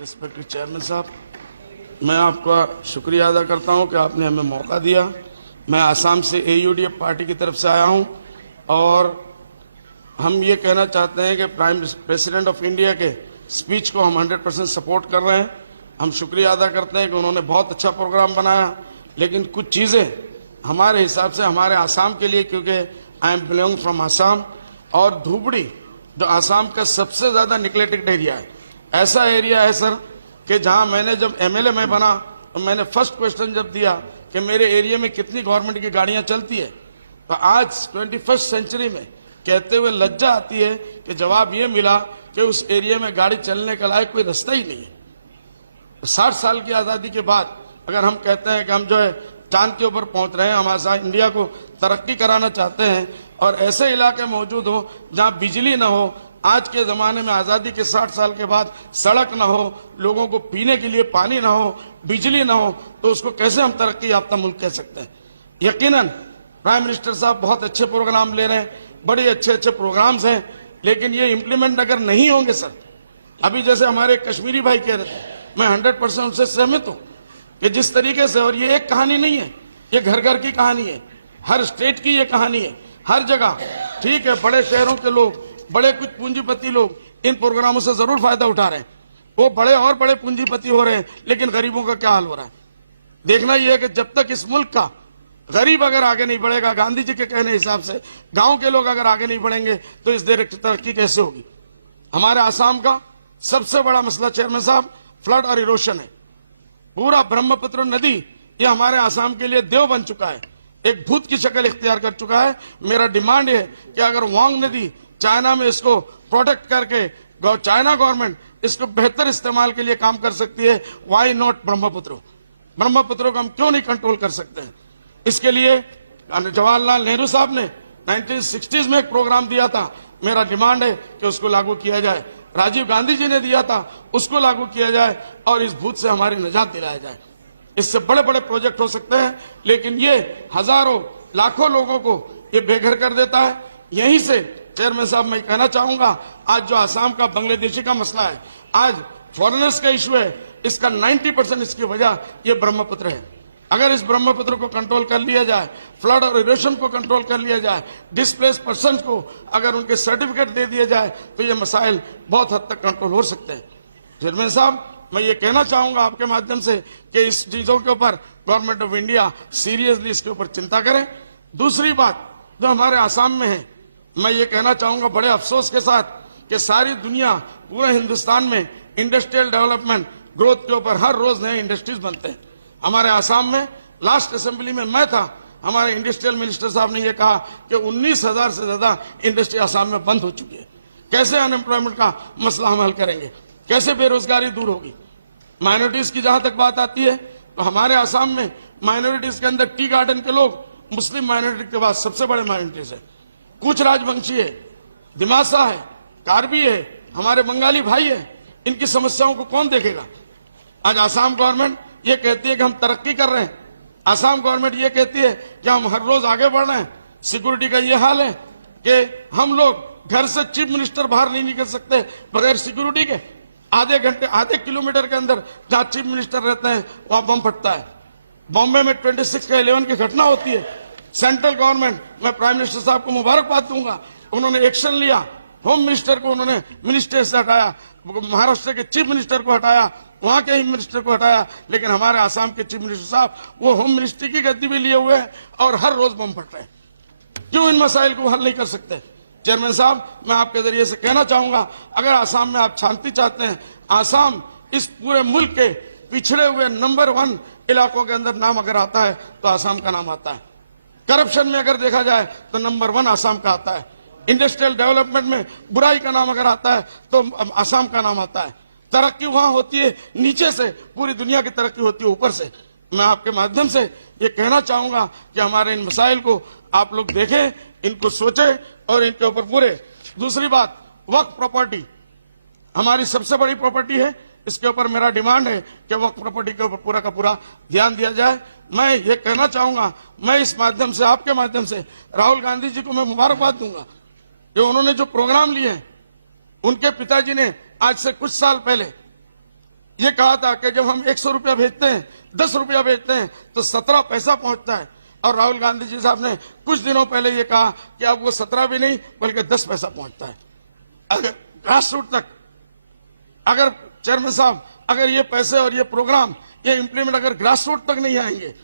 Respected chairman साहब, मैं आपका शुक्रिया अदा करता हूं कि आपने हमें मौका दिया। मैं आसाम से AUDF पार्टी की तरफ से आया हूं और हम ये कहना चाहते हैं कि प्राइम प्रेसिडेंट ऑफ इंडिया के स्पीच को हम 100% सपोर्ट कर रहे हैं। हम शुक्रिया अदा करते हैं कि उन्होंने बहुत अच्छा प्रोग्राम बनाया, लेकिन कुछ चीज़ें हमारे हिसाब से हमारे आसाम के लिए, क्योंकि I am belong from Assam, और धुबड़ी जो आसाम का सबसे ज़्यादा निग्लेक्टेड एरिया है, ऐसा एरिया है सर कि जहां मैंने जब MLA में बना तो मैंने फर्स्ट क्वेश्चन जब दिया कि मेरे एरिया में कितनी गवर्नमेंट की गाड़ियां चलती है, तो आज 21st सेंचुरी में कहते हुए लज्जा आती है कि जवाब ये मिला कि उस एरिया में गाड़ी चलने का लायक कोई रास्ता ही नहीं है। 60 साल की आज़ादी के बाद अगर हम कहते हैं कि हम जो है चांद के ऊपर पहुंच रहे हैं, हम आसाम इंडिया को तरक्की कराना चाहते हैं और ऐसे इलाके मौजूद हो जहां बिजली ना हो, आज के ज़माने में आज़ादी के 60 साल के बाद सड़क ना हो, लोगों को पीने के लिए पानी ना हो, बिजली ना हो, तो उसको कैसे हम तरक्की याफ्ता मुल्क कह सकते हैं। यकीनन प्राइम मिनिस्टर साहब बहुत अच्छे प्रोग्राम ले रहे हैं, बड़े अच्छे अच्छे प्रोग्राम्स हैं, लेकिन ये इम्प्लीमेंट अगर नहीं होंगे सर, अभी जैसे हमारे कश्मीरी भाई कह रहे थे, मैं 100% उनसे सहमत हूँ कि जिस तरीके से, और ये एक कहानी नहीं है, ये घर घर की कहानी है, हर स्टेट की ये कहानी है, हर जगह। ठीक है, बड़े शहरों के लोग, बड़े कुछ पूंजीपति लोग इन प्रोग्रामों से जरूर फायदा उठा रहे हैं, वो बड़े और बड़े पूंजीपति हो रहे हैं, लेकिन गरीबों का क्या हाल हो रहा है देखना यह है कि जब तक इस मुल्क का गरीब अगर आगे नहीं बढ़ेगा, गांधी जी के कहने हिसाब से गांव के लोग अगर आगे नहीं बढ़ेंगे, तो इस देश की तरक्की कैसे होगी। हमारे आसाम का सबसे बड़ा मसला चेयरमैन साहब फ्लड और इरोशन है। पूरा ब्रह्मपुत्र नदी ये हमारे आसाम के लिए देव बन चुका है, एक भूत की शक्ल इख्तियार कर चुका है। मेरा डिमांड है कि अगर वांग नदी चाइना में इसको प्रोटेक्ट करके चाइना गवर्नमेंट इसको बेहतर इस्तेमाल के लिए काम कर सकती है, वाई नॉट ब्रह्मपुत्र को हम क्यों नहीं कंट्रोल कर सकते हैं। इसके लिए जवाहरलाल नेहरू साहब ने 1960s में एक प्रोग्राम दिया था, मेरा डिमांड है कि उसको लागू किया जाए। राजीव गांधी जी ने दिया था, उसको लागू किया जाए और इस भूत से हमारी निजात दिलाया जाए। इससे बड़े बड़े प्रोजेक्ट हो सकते हैं, लेकिन ये हजारों लाखों लोगों को ये बेघर कर देता है। यहीं से चेयरमैन साहब मैं कहना चाहूंगा, आज जो आसाम का बांग्लादेशी का मसला है, आज फॉरेनर्स का इशू है, इसका 90% इसकी वजह ये ब्रह्मपुत्र है। अगर इस ब्रह्मपुत्र को कंट्रोल कर लिया जाए, फ्लड और इरोशन को कंट्रोल कर लिया जाए, डिस्प्लेस पर्सन को अगर उनके सर्टिफिकेट दे दिए जाए, तो ये मसाइल बहुत हद तक कंट्रोल हो सकते हैं। चेयरमैन साहब, मैं ये कहना चाहूंगा आपके माध्यम से कि इस चीजों के ऊपर गवर्नमेंट ऑफ इंडिया सीरियसली इसके ऊपर चिंता करें। दूसरी बात जो हमारे आसाम में है, मैं ये कहना चाहूंगा बड़े अफसोस के साथ कि सारी दुनिया, पूरे हिंदुस्तान में इंडस्ट्रियल डेवलपमेंट ग्रोथ के ऊपर हर रोज नए इंडस्ट्रीज बनते हैं। हमारे आसाम में लास्ट असेंबली में मैं था, हमारे इंडस्ट्रियल मिनिस्टर साहब ने यह कहा कि 19,000 से ज्यादा इंडस्ट्री आसाम में बंद हो चुकी है। कैसे अनएम्प्लॉयमेंट का मसला हम हल करेंगे, कैसे बेरोजगारी दूर होगी। माइनॉरिटीज की जहां तक बात आती है, तो हमारे आसाम में माइनॉरिटीज के अंदर टी गार्डन के लोग मुस्लिम माइनॉरिटी के बाद सबसे बड़े माइनॉरिटीज है। कुछ राजवंशी है, दिमासा है, कार्बी है, हमारे बंगाली भाई है, इनकी समस्याओं को कौन देखेगा। आज आसाम गवर्नमेंट ये कहती है कि हम तरक्की कर रहे हैं, आसाम गवर्नमेंट ये कहती है कि हम हर रोज आगे बढ़ रहे हैं। सिक्योरिटी का ये हाल है कि हम लोग घर से चीफ मिनिस्टर बाहर नहीं निकल सकते बगैर सिक्योरिटी के। आधे घंटे, आधे किलोमीटर के अंदर जहां चीफ मिनिस्टर रहते हैं वहां बम फटता है। बॉम्बे में 26/11 की घटना होती है। सेंट्रल गवर्नमेंट, मैं प्राइम मिनिस्टर साहब को मुबारकबाद दूंगा, उन्होंने एक्शन लिया। होम मिनिस्टर को उन्होंने मिनिस्टर से हटाया, महाराष्ट्र के चीफ मिनिस्टर को हटाया, वहां के ही मिनिस्टर को हटाया, लेकिन हमारे आसाम के चीफ मिनिस्टर साहब वो होम मिनिस्ट्री की गद्दी भी लिए हुए हैं और हर रोज बम फट रहे हैं। क्यों इन मसाइल को हल नहीं कर सकते। चेयरमैन साहब, मैं आपके जरिए से कहना चाहूंगा, अगर आसाम में आप शांति चाहते हैं, आसाम इस पूरे मुल्क के पिछड़े हुए नंबर 1 इलाकों के अंदर नाम अगर आता है तो आसाम का नाम आता है। करप्शन में अगर देखा जाए तो नंबर 1 आसाम का आता है। इंडस्ट्रियल डेवलपमेंट में बुराई का नाम अगर आता है तो आसाम का नाम आता है। तरक्की वहां होती है नीचे से, पूरी दुनिया की तरक्की होती है ऊपर से। मैं आपके माध्यम से ये कहना चाहूंगा कि हमारे इन मसाइल को आप लोग देखें, इनको सोचें और इनके ऊपर पूरे। दूसरी बात, वक्फ प्रॉपर्टी हमारी सबसे बड़ी प्रॉपर्टी है, इसके ऊपर मेरा डिमांड है कि वक्फ प्रॉपर्टी के ऊपर पूरा का पूरा ध्यान दिया जाए। मैं ये कहना चाहूंगा, मैं इस माध्यम से, आपके माध्यम से राहुल गांधी जी को मैं मुबारकबाद दूंगा कि उन्होंने जो प्रोग्राम लिए हैं, उनके पिताजी ने आज से कुछ साल पहले ये कहा था कि जब हम 100 रुपया भेजते हैं, 10 रुपया भेजते हैं तो 17 पैसा पहुंचता है। और राहुल गांधी जी साहब ने कुछ दिनों पहले ये कहा कि अब वो 17 भी नहीं बल्कि 10 पैसा पहुंचता है। अगर ग्रास रूट तक, अगर चेयरमैन साहब, अगर ये पैसे और ये प्रोग्राम, ये इंप्लीमेंट अगर ग्रास रूट तक नहीं आएंगे,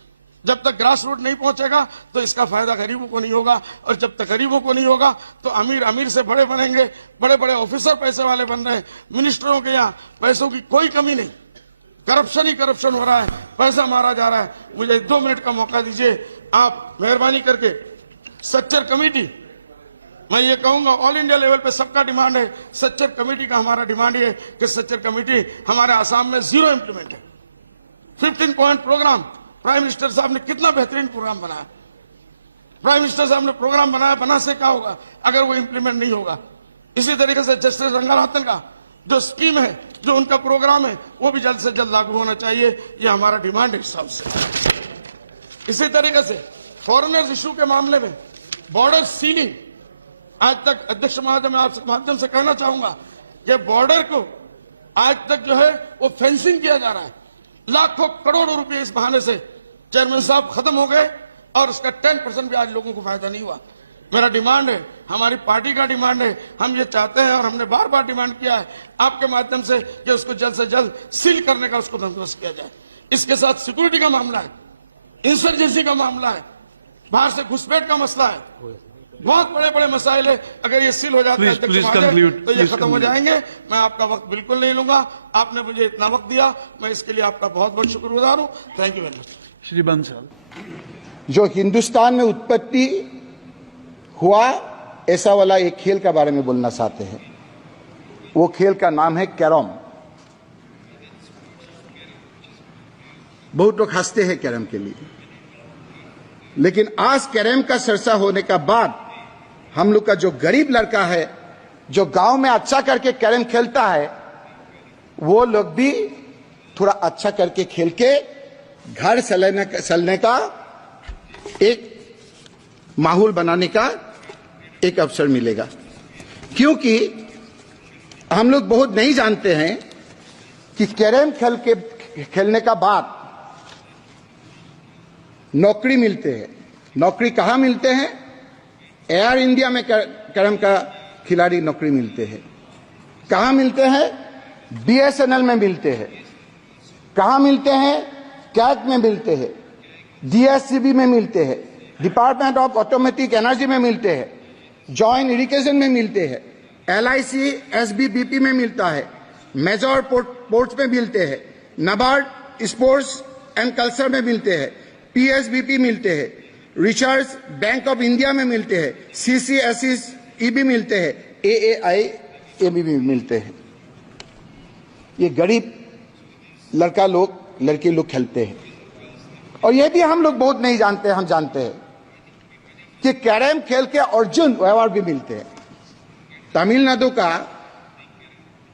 जब तक ग्रास रूट नहीं पहुंचेगा तो इसका फायदा गरीबों को नहीं होगा। और जब तक गरीबों को नहीं होगा तो अमीर अमीर से बड़े बनेंगे, बड़े बड़े ऑफिसर पैसे वाले बन रहे हैं। मिनिस्टरों के यहाँ पैसों की कोई कमी नहीं, करप्शन ही करप्शन हो रहा है, पैसा मारा जा रहा है। मुझे 2 मिनट का मौका दीजिए, आप मेहरबानी करके सच्चर कमेटी, मैं ये कहूंगा ऑल इंडिया लेवल पे सबका डिमांड है, सच्चर कमेटी का हमारा डिमांड है कि सच्चर कमेटी हमारे आसाम में 0 इंप्लीमेंट है। 15 पॉइंट प्रोग्राम प्राइम मिनिस्टर साहब ने कितना बेहतरीन प्रोग्राम बनाया। प्राइम मिनिस्टर साहब ने प्रोग्राम बनाया, बना से क्या होगा अगर वो इंप्लीमेंट नहीं होगा। इसी तरीके से जस्टिस रंगानाथन का जो स्कीम है, जो उनका प्रोग्राम है, वो भी जल्द से जल्द लागू होना चाहिए। ये हमारा डिमांड है सबसे। इसी तरीके से फॉरेनर्स इशू के मामले में बॉर्डर सीलिंग, आज तक अध्यक्ष महोदय मैं आपके माध्यम से कहना चाहूंगा कि बॉर्डर को आज तक जो है वो फेंसिंग किया जा रहा है। लाखों करोड़ों रुपए इस बहाने से चेयरमैन साहब खत्म हो गए और उसका 10% भी आज लोगों को फायदा नहीं हुआ। मेरा डिमांड है, हमारी पार्टी का डिमांड है, हम ये चाहते हैं और हमने बार बार डिमांड किया है आपके माध्यम से कि उसको जल्द से जल्द सील करने का उसको बंदोबस्त किया जाए। इसके साथ सिक्योरिटी का मामला है, इंसर्जेंसी का मामला है, बाहर से घुसपैठ का मसला है, बहुत बड़े बड़े मसाइल है। अगर ये सील हो जाता है तो ये खत्म हो जाएंगे। मैं आपका वक्त बिल्कुल नहीं लूंगा, आपने मुझे इतना वक्त दिया, मैं इसके लिए आपका बहुत बहुत शुक्रगुजार हूँ। Thank you very much. Shri Bansal, जो हिंदुस्तान में उत्पत्ति हुआ ऐसा वाला एक खेल के बारे में बोलना चाहते हैं। वो खेल का नाम है कैरम। बहुत लोग हंसते हैं कैरम के लिए, लेकिन आज कैरम का चर्चा होने का बाद हम लोग का जो गरीब लड़का है, जो गांव में अच्छा करके कैरम खेलता है, वो लोग भी थोड़ा अच्छा करके खेल के घर चलने का एक माहौल बनाने का एक अवसर मिलेगा। क्योंकि हम लोग बहुत नहीं जानते हैं कि कैरम खेलने का बाद नौकरी मिलते हैं। नौकरी कहां मिलते हैं? एयर इंडिया में कैरम का खिलाड़ी नौकरी मिलते हैं। कहां मिलते हैं? BSNL में मिलते हैं। कहां मिलते हैं? कैट में मिलते हैं, DSCB में मिलते हैं, डिपार्टमेंट ऑफ ऑटोमेटिक एनर्जी में मिलते हैं, जॉइंट इरिगेशन में मिलते हैं, LIC SBBP में मिलता है, मेजर पोर्ट्स में मिलते हैं, नाबार्ड स्पोर्ट्स एंड कल्चर में मिलते हैं, PSBP मिलते हैं, रिसर्च बैंक ऑफ इंडिया में मिलते हैं, CCSE मिलते हैं, AAI भी मिलते हैं। ये गरीब लड़के लोग खेलते हैं। और ये भी हम लोग बहुत नहीं जानते, हम जानते हैं कि कैरम खेल के अर्जुन अवार्ड भी मिलते हैं। तमिलनाडु का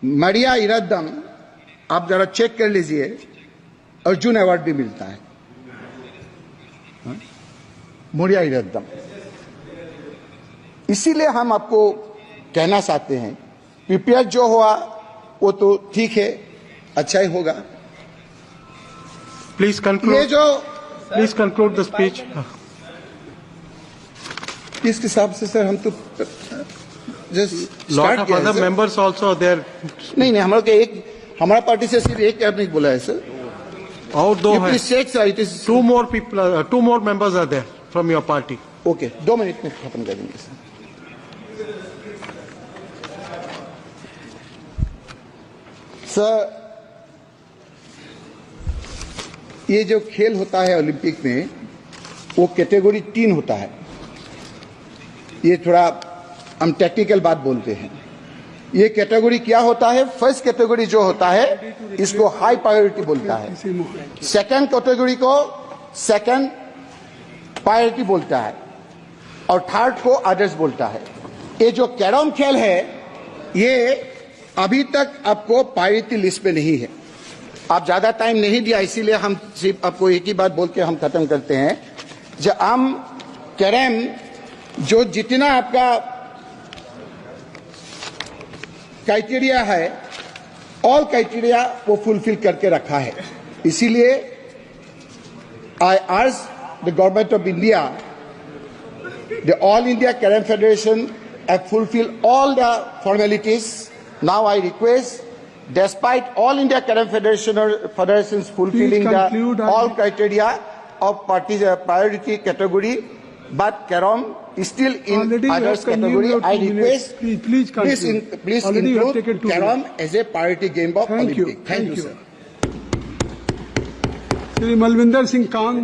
मरिया इरद्दम, आप जरा चेक कर लीजिए, अर्जुन अवार्ड भी मिलता है। मरिया इरद्दम। इसीलिए हम आपको कहना चाहते हैं, प्रिपेयर जो हुआ वो तो ठीक है, अच्छा ही होगा। Please conclude, please conclude the speech. इस हिसाब से सर हम तो lot of other members also there. नहीं, हमारा पार्टी से सिर्फ एक कैबिनेट बोला है सर। और दो है, it is two more members are there from your party. Okay, 2 minute में खत्म कर देंगे सर। सर, ये जो खेल होता है ओलंपिक में, वो कैटेगरी 3 होता है। ये थोड़ा हम टेक्निकल बात बोलते हैं। ये कैटेगरी क्या होता है? फर्स्ट कैटेगरी जो होता है इसको हाई प्रायोरिटी बोलता है, सेकंड कैटेगरी को सेकंड प्रायोरिटी बोलता है, और थर्ड को अदर्स बोलता है। ये जो कैरम खेल है, ये अभी तक आपको प्रायोरिटी लिस्ट में नहीं है। आप ज्यादा टाइम नहीं दिया, इसीलिए हम सिर्फ आपको एक ही बात बोल के हम खत्म करते हैं। जो हम कैरम जो जितना आपका क्राइटेरिया है, ऑल क्राइटेरिया वो फुलफिल करके रखा है। इसीलिए I urge the government of India, the all India carrom federation have fulfilled all the formalities. Now I request, despite all India Carrom Federations fulfilling conclude, all criteria of parties priority category, but Carrom is still in Already you others have concluded category. your I 2 minutes. request, Please conclude. please Already you have taken include 2 Carrom minutes. as a priority game of Thank you. Olympic. Thank you, sir. Shri Malvinder Singh Kang.